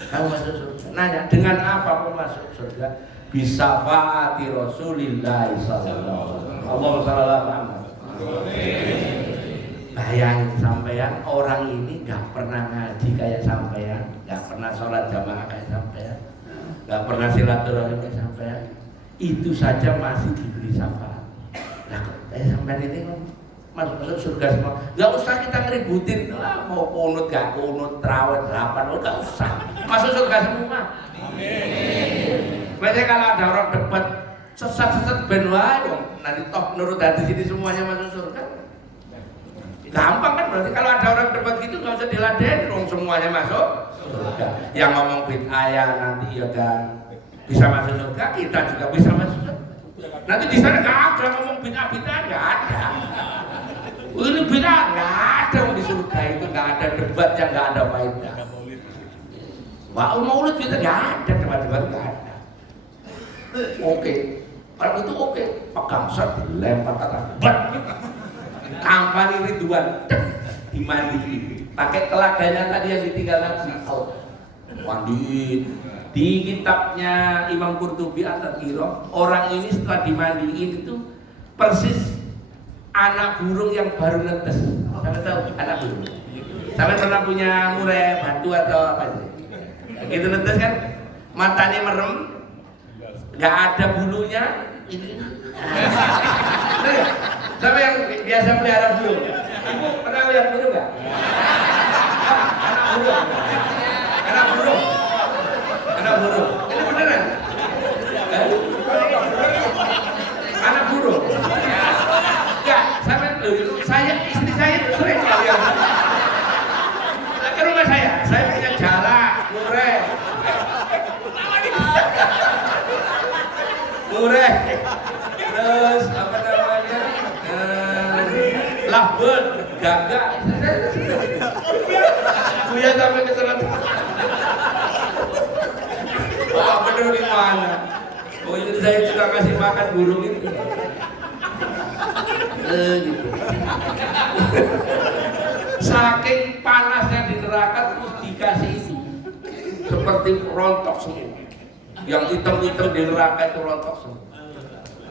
Kamu masuk surga. Nanya dengan apa mau masuk surga? Bisa faati Rasulillah sallallahu alaihi wasallam. Allahumma shalli ala Muhammad. Bayangin sampean orang ini nggak pernah ngaji kayak sampean, nggak pernah sholat jamaah kayak sampean, nggak pernah silaturahmi kayak sampean. Itu saja masih diberi syafaat. Nah, sampean ini masuk surga semua. Gak usah kita ngeributin, mau kunut gak kunut, terawih 8, gak usah. Masuk surga semua. Amin. Biasanya kalau ada orang debat sesat-sesat ben wae, nanti toh menurut hati sini semuanya masuk surga. Gampang kan berarti kalau ada orang debat gitu gak usah diladenin, semuanya masuk surga. Yang ngomong bid'ah ya nanti ya kan bisa masuk surga, kita juga bisa masuk surga. Nanti di sana nggak ada ngomong bid'ah-bid'ah, nggak ada. Ini bid'ah nggak ada di surga itu, nggak ada debat yang nggak ada faedah. Wah, maulid kita nggak ada, debat-debat nggak ada. Oke, kalau itu oke, pegang set dilempar kata bat, kampanye Ridwan, dimandi, pakai telaganya tadi yang ditinggalkan out, mandi. Di kitabnya Imam Qurtubi At-Tadhkirah, orang ini setelah dimandiin itu persis anak burung yang baru netes. Sampai tahu anak burung. Sampai pernah punya murai batu atau apa itu? Begitu netes kan, matanya merem, nggak ada bulunya. Ini. Sampai yang biasa melihara burung. Ibu pernah lihat burung nggak? Anak burung. Anak burung. Anak burung. Ini beneran? Anak burung. Enggak, saya istri saya itu sering lihat. Ke rumah saya punya jala, murai. Murai. Terus apa namanya? Lovebird, gagak. Buya sampai ke sana. Wah, bener di mana? Oh, ini saya suka kasih makan burung itu. Gitu. Saking panasnya di neraka terus dikasih itu seperti rontok semua. Yang hitam-hitam di neraka itu rontok semua.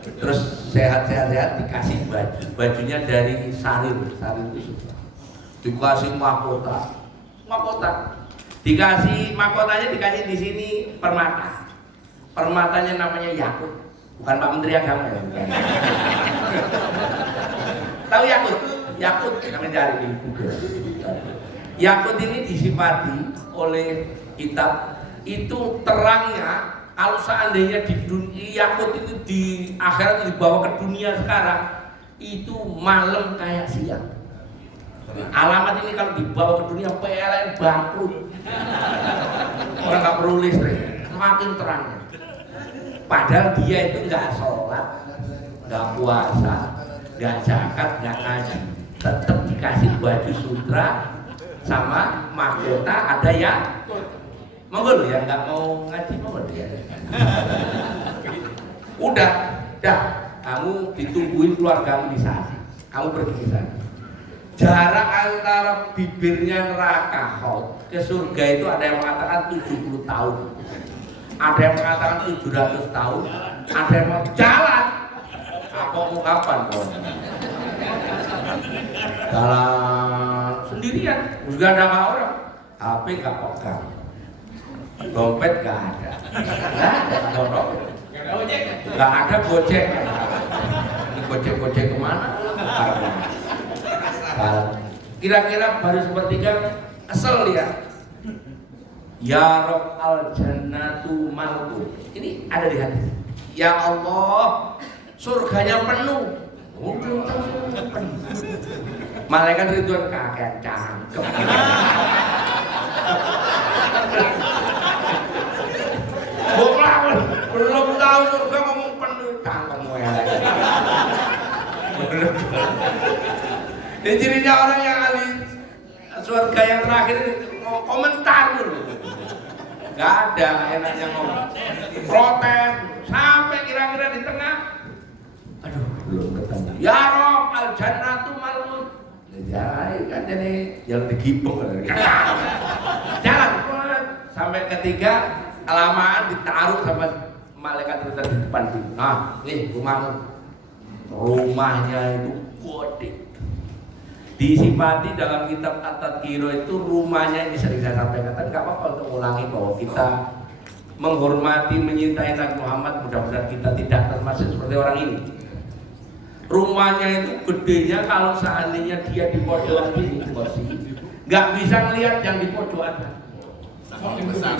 Terus sehat dikasih baju. Bajunya dari sarin itu sudah. Dikasih mahkota. Dikasih mahkotanya dikasih di sini permata. Permatanya namanya yakut. Bukan Pak Menteri Agama ya. Tahu yakut? Yakut kami cari di Google. Yakut ini disifati oleh kitab itu terangnya. Kalau seandainya di dunia yakut itu di akhirat dibawa ke dunia sekarang itu malam kayak siang. Alamat ini kalau dibawa ke dunia PLN bangkrut. Orang nggak perlu listrik, makin terangnya. Padahal dia itu nggak sholat, nggak puasa, nggak zakat, nggak ngaji, tetap dikasih baju sutra sama mahkota ada yang monggo loh yang nggak mau ngaji monggo dia. Udah, kamu ditungguin keluargamu di sana, kamu pergi ke sana. Jarak antara bibirnya neraka ke surga itu ada yang mengatakan 70 tahun, ada yang mengatakan 700 tahun, ada yang mau jalan. Apa mau kapan kau? Jalan sendirian, juga ada orang, HP nggak pegang, dompet nggak ada, nggak ada gojek. Ini gojek kemana? Kira-kira baru sepertiga kesel ya. Ya Rob al jannatu malku. Ini ada di hadis. Ya Allah, surganya penuh. Malaikat Ridwan kaget cangkem. Belum tahu surga ngomong penuh cangkem malaikat. Dan cirinya orang yang ahli surga yang terakhir komentar dulu. Gak ada enaknya ngomong. Protes sampai kira-kira di tengah. Aduh, belum ketemu. Ya Rob, al jannatu malun. Ya, kan jadi jalan digibung. Jalan sampai ketiga kelamaan ditaruh sama malaikat Ridwan di depan pintu. Nah, nih rumahmu. Rumahnya itu gede. Disifati dalam kitab At-Tadhkiro itu rumahnya ini sering saya sampaikan, tapi nggak apa-apa untuk ulangi bahwa kita menghormati, menyintai Nabi Muhammad, mudah-mudahan kita tidak termasuk seperti orang ini. Rumahnya itu gedenya kalau seandainya dia di pojokan ini, nggak bisa ngelihat yang di pojokan.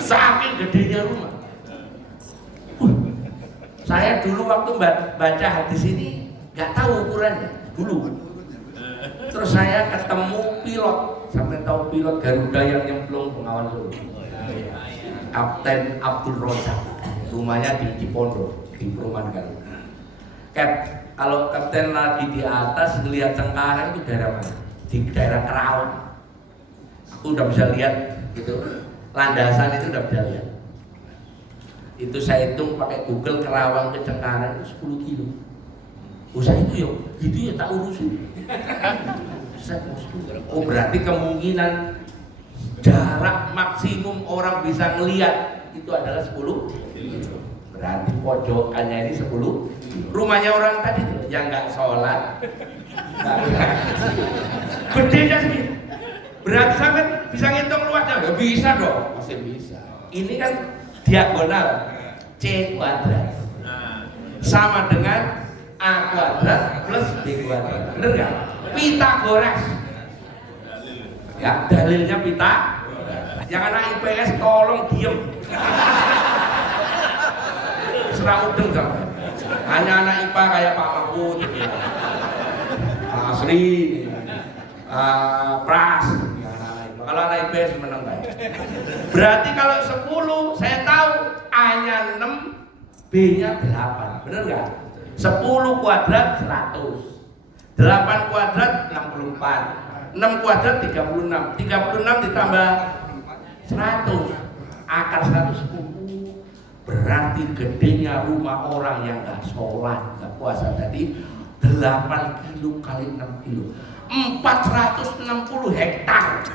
Saking gedenya rumah. Saya dulu waktu baca hadis ini nggak tahu ukurannya dulu. Terus saya ketemu pilot, sampai tahu pilot Garuda yang nyemplung Bengawan Solo. Kapten Abdul Rozak, rumahnya di Cipondo, di perumahan Garuda. Kalau kapten lagi di atas ngelihat Cengkareng itu daerah mana? Di daerah Kerawang. Aku udah bisa lihat gitu, landasan itu udah bisa lihat. Itu saya hitung pakai Google Kerawang ke Cengkareng itu 10 kilo. Usaha itu ya, gitu ya tak urusin. Oh berarti kemungkinan jarak maksimum orang bisa ngelihat itu adalah 10 kilo. Berarti pojokannya ini 10. Rumahnya orang tadi tuh yang nggak sholat, nggak ngaji, gedenya segitu. Berarti sampai bisa ngitung luasnya? Nggak bisa dong. Masih bisa. Ini kan diagonal C kuadrat sama dengan A kuadrat plus B kuadrat. Bener nggak? Pitagoras. Ya, dalilnya Yang anak IPS tolong diem. Serang udeng sampai. Hanya anak IPA kayak Pak Mahfud, Pak Asri, Pras. Kalau anak IPS menang baik. Berarti kalau 10 saya tahu A-nya 6, B-nya 8. Bener nggak? 10 kuadrat 100. 8 kuadrat 64. 6 kuadrat 36. 36 ditambah 100. Akar 110. Berarti gedenya rumah orang yang nggak sholat, nggak puasa tadi 8 kilo kali 6 kilo 460 hektar.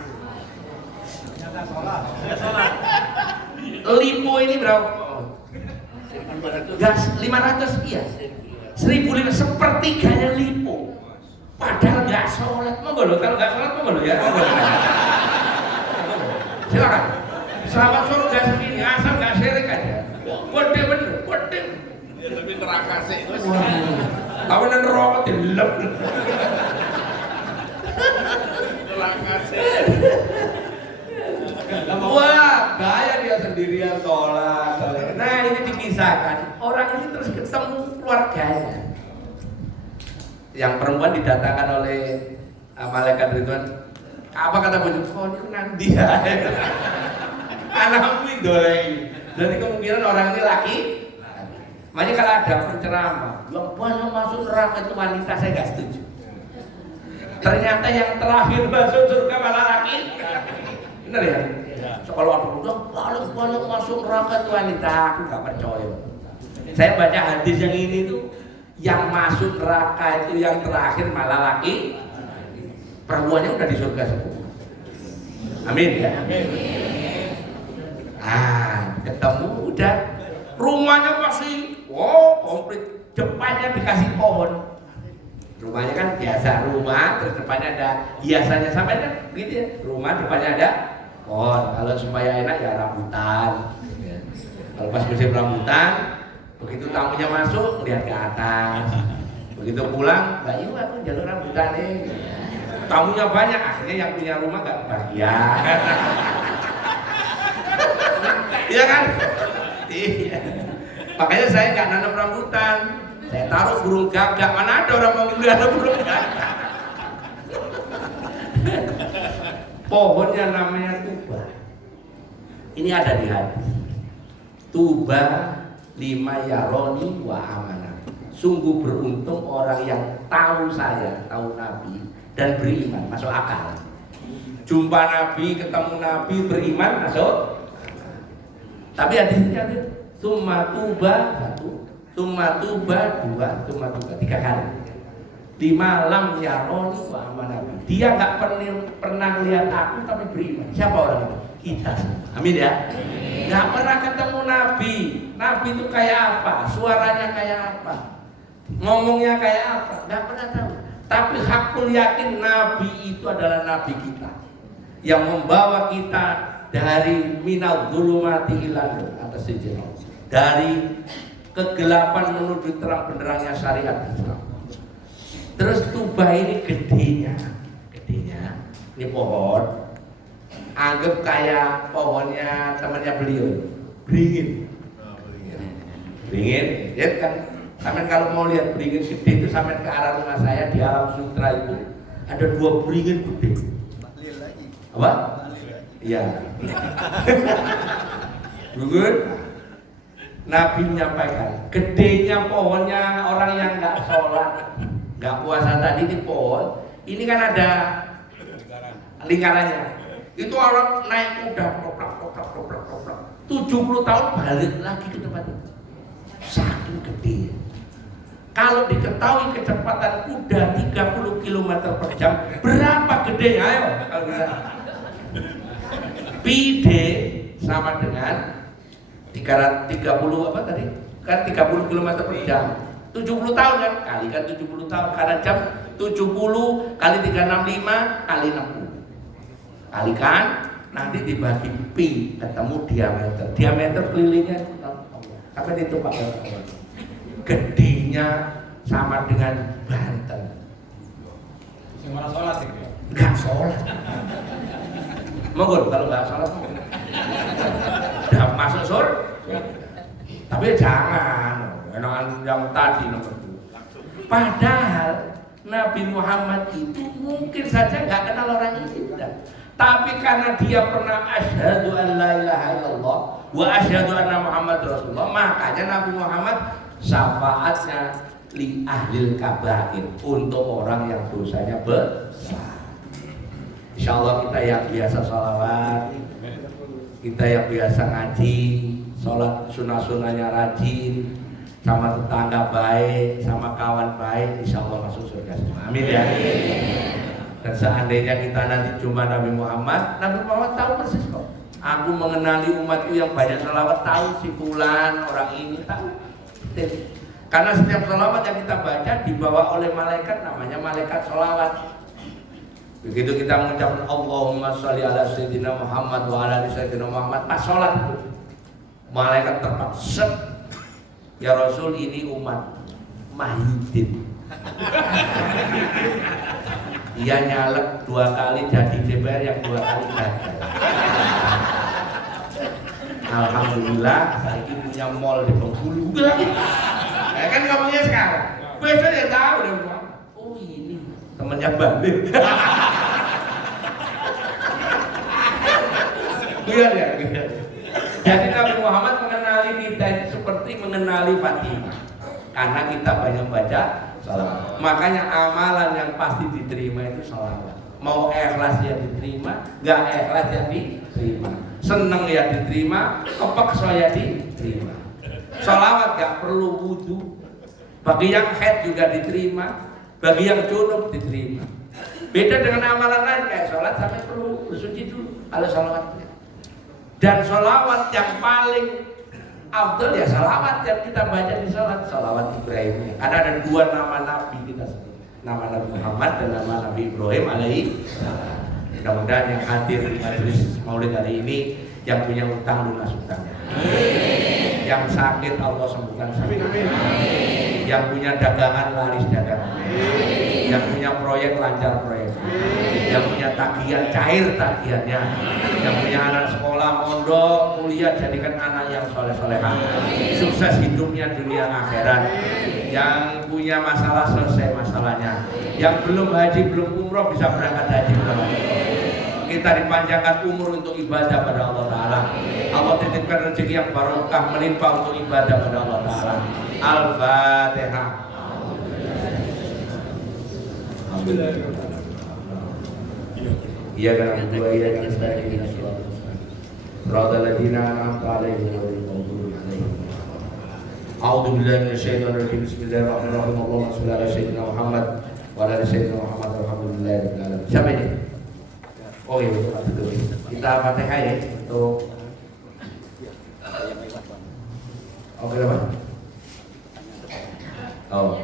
Lipo ini berapa? Gas 500, iya 1.500, sepertiganya Lipo. Padahal nggak sholat, monggo loh. Kalau nggak sholat monggo loh ya. Silakan. Selamat surga segini, asal nggak syirik aja. Wede bener, wede. Lebih neraka sih. Tahu neraka dilem. Neraka sih. Wah, gaya dia sendirian sholat. Nah, ini dikisahkan. Orang ini terus ketemu keluarganya. Yang perempuan didatangkan oleh malaikat Ridwan. Apa kata bojo? Oh, ini nang dia. Anakmu idolai. Jadi kemungkinan orang ini laki. Makanya kalau ada penceramah yang banyak masuk neraka itu wanita, saya nggak setuju. Ternyata yang terakhir masuk surga malah laki. Bener ya? Kalau ada udah banyak masuk neraka itu wanita, aku nggak percaya. Saya baca hadis yang ini tuh, yang masuk neraka itu yang terakhir malah laki. Perempuannya udah di surga semua. Amin ya. Amin. Ketemu udah, rumahnya masih komplit, depannya dikasih pohon. Rumahnya kan biasa rumah, terus depannya ada hiasannya, sampai kan gitu ya. Rumah depannya ada pohon. Kalau supaya enak ya rambutan. Kalau pas musim rambutan, begitu tamunya masuk lihat ke atas. Begitu pulang, Mbak Yu aku jalur rambutan nih. Tamunya banyak, akhirnya yang punya rumah gak kebahagiaan. Iya kan? Iya. Makanya saya nggak nanam rambutan, saya taruh burung gagak. Mana ada orang mau melihara burung gagak? Pohonnya namanya tuba. Ini ada di hadis. Tuba lima yaroni wa amanah. Sungguh beruntung orang yang tahu saya, tahu Nabi dan beriman, masuk akal. Jumpa Nabi, ketemu Nabi, beriman, masuk. Tapi hadisnya ada summa tuba 1, summa tuba 2, summa tuba 3 kali. Di malam yaroni wa amanah. Dia nggak pernah lihat aku tapi beriman. Siapa orang itu? Kita. Amin ya. Nggak pernah ketemu Nabi. Nabi itu kayak apa? Suaranya kayak apa? Ngomongnya kayak apa? Nggak pernah tahu. Tapi hakul yakin Nabi itu adalah Nabi kita, yang membawa kita dari minal dzulumati ilal nur, atas sejarah, dari kegelapan menuju terang benderangnya syariat Islam. Terus tuba ini gedenya, ini pohon, anggap kayak pohonnya temannya beliau, beringin, ya kan? Sampai kalau mau lihat beringin gede itu sampai ke arah rumah saya di Alam Sutra itu ada 2 beringin gede. Apa? Iya. Betul. Nabi menyampaikan, gedenya pohonnya orang yang nggak sholat, nggak puasa tadi di pohon, ini kan ada lingkarannya. Itu orang naik kuda, toplak. 70 tahun balik lagi ke tempat itu. Saking gede. Kalau diketahui kecepatan kuda 30 km per jam, berapa gedenya? Ayo, kalau bisa. Pide sama dengan 330 apa tadi? kan 30 km per jam. 70 tahun kan, kalikan 70 tahun karena jam 70 kali 365 kali 60. Kalikan nanti dibagi pi, ketemu diameter. Diameter kelilingnya apa itu Pak? Gedenya sama dengan Banten. Yang mana sholat sih? Enggak sholat. Monggo kalau enggak sholat udah masuk surga. Tapi jangan enakan yang tadi nomor 2. Padahal Nabi Muhammad itu mungkin saja nggak kenal orang ini, tapi karena dia pernah asyhadu an la ilaha illallah wa asyhadu anna Muhammad Rasulullah, makanya Nabi Muhammad syafaatnya li ahlil kabair, untuk orang yang dosanya besar. Insyaallah kita yang biasa sholawat, kita yang biasa ngaji, sholat sunnah-sunnahnya rajin, sama tetangga baik, sama kawan baik, insya Allah masuk surga semua. Amin ya. Dan seandainya kita nanti jumpa Nabi Muhammad tahu persis kok. Aku mengenali umatku yang banyak sholawat, tahu si fulan orang ini tahu. Karena setiap sholawat yang kita baca dibawa oleh malaikat, namanya malaikat sholawat. Begitu kita mengucapkan Allahumma sholli ala sayyidina Muhammad wa ala ali sayyidina Muhammad, pas sholat itu malaikat terpaksa, ya Rasul ini umat Mahyudin. Dia nyalek 2 kali jadi DPR, yang 2 kali gagal. Alhamdulillah saya ini punya mall di Bengkulu. Ya kan ngomongnya sekarang. Besok ya tahu deh. Oh ini temannya Bali. Biar ya. Jadi Nabi Muhammad mengenali kita itu seperti mengenali Fatimah, karena kita banyak baca sholawat. Makanya amalan yang pasti diterima itu sholawat. Mau ikhlas ya diterima, nggak ikhlas ya diterima. Seneng ya diterima, kepeksa ya diterima. Sholawat nggak perlu wudu. Bagi yang haid juga diterima, bagi yang junub diterima. Beda dengan amalan lain kayak sholat sampai perlu bersuci dulu kalau sholawatnya. Dan sholawat yang paling afdal ya sholawat yang kita baca di sholat, sholawat Ibrahim. Karena ada 2 nama Nabi kita sebut, nama Nabi Muhammad dan nama Nabi Ibrahim alaihi salam. Mudah-mudahan yang hadir di majelis maulid hari ini yang punya utang lunas utangnya, yang sakit Allah sembuhkan sakit, yang punya dagangan laris dagangan, yang punya proyek lancar proyek, yang punya tagihan cair tagihannya, yang punya anak sekolah mondok kuliah jadikan anak yang soleh-solehah, sukses hidupnya dunia akhirat, yang punya masalah selesai masalahnya, yang belum haji belum umroh bisa berangkat haji belum. Kita dipanjangkan umur untuk ibadah pada Allah Ta'ala. Allah titipkan rezeki yang barokah melimpah untuk ibadah pada Allah Ta'ala. Al-Fatihah. Iya kan dua iya kan sebagainya. Radal ladina an'amta alaihim ghairil maghdubi alaihim. A'udzu billahi minasyaitonir rajim. Bismillahirrahmanirrahim. Allahumma shalli ala sayyidina Muhammad wa ala sayyidina Muhammad walhamdulillahirabbil alamin. Siapa ini? Oh iya betul. Kita Fatihah ya untuk oke, Pak. Oh.